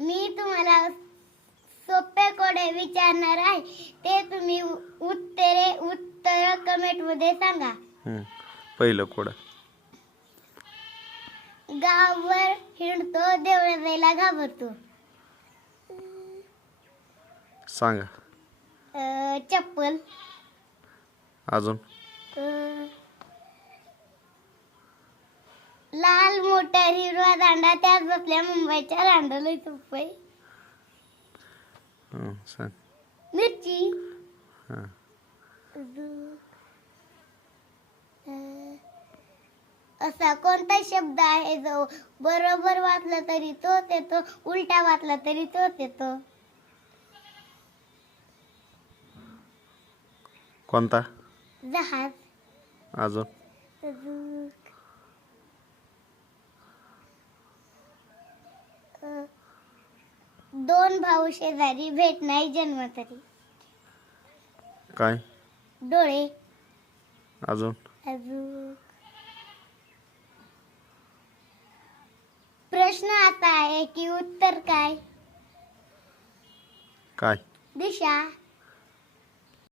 मी तुम्हाला सोपे कोडे विचारणार आहे. ते तुम्ही उ- उत्तरे उत्तर कमेंटमध्ये सांगा. हं. पहिलं कोड. गाववर हिंडतो देवळा जायला घाबरतो. सांगा. अं, चप्पल. अजून अं, लाल मोटर हिरवा दांडा त्यात बसल्या मुंबईच्या दांडलं तुपई. हं, सांग. मिरची. हां. अजून, अं, असा कोणता शब्द आहे जो बरोबर वाचला तरी तोच येतो उलटा वाचला तरी तोच येतो कोणता? जहाज. अजून. अजून, दोन भाऊ शेजारी भेट नाही जन्म तरी. काय? डोळे. अजून? अजून. प्रश्न असा आहे की उत्तर काय? काय? दिशा.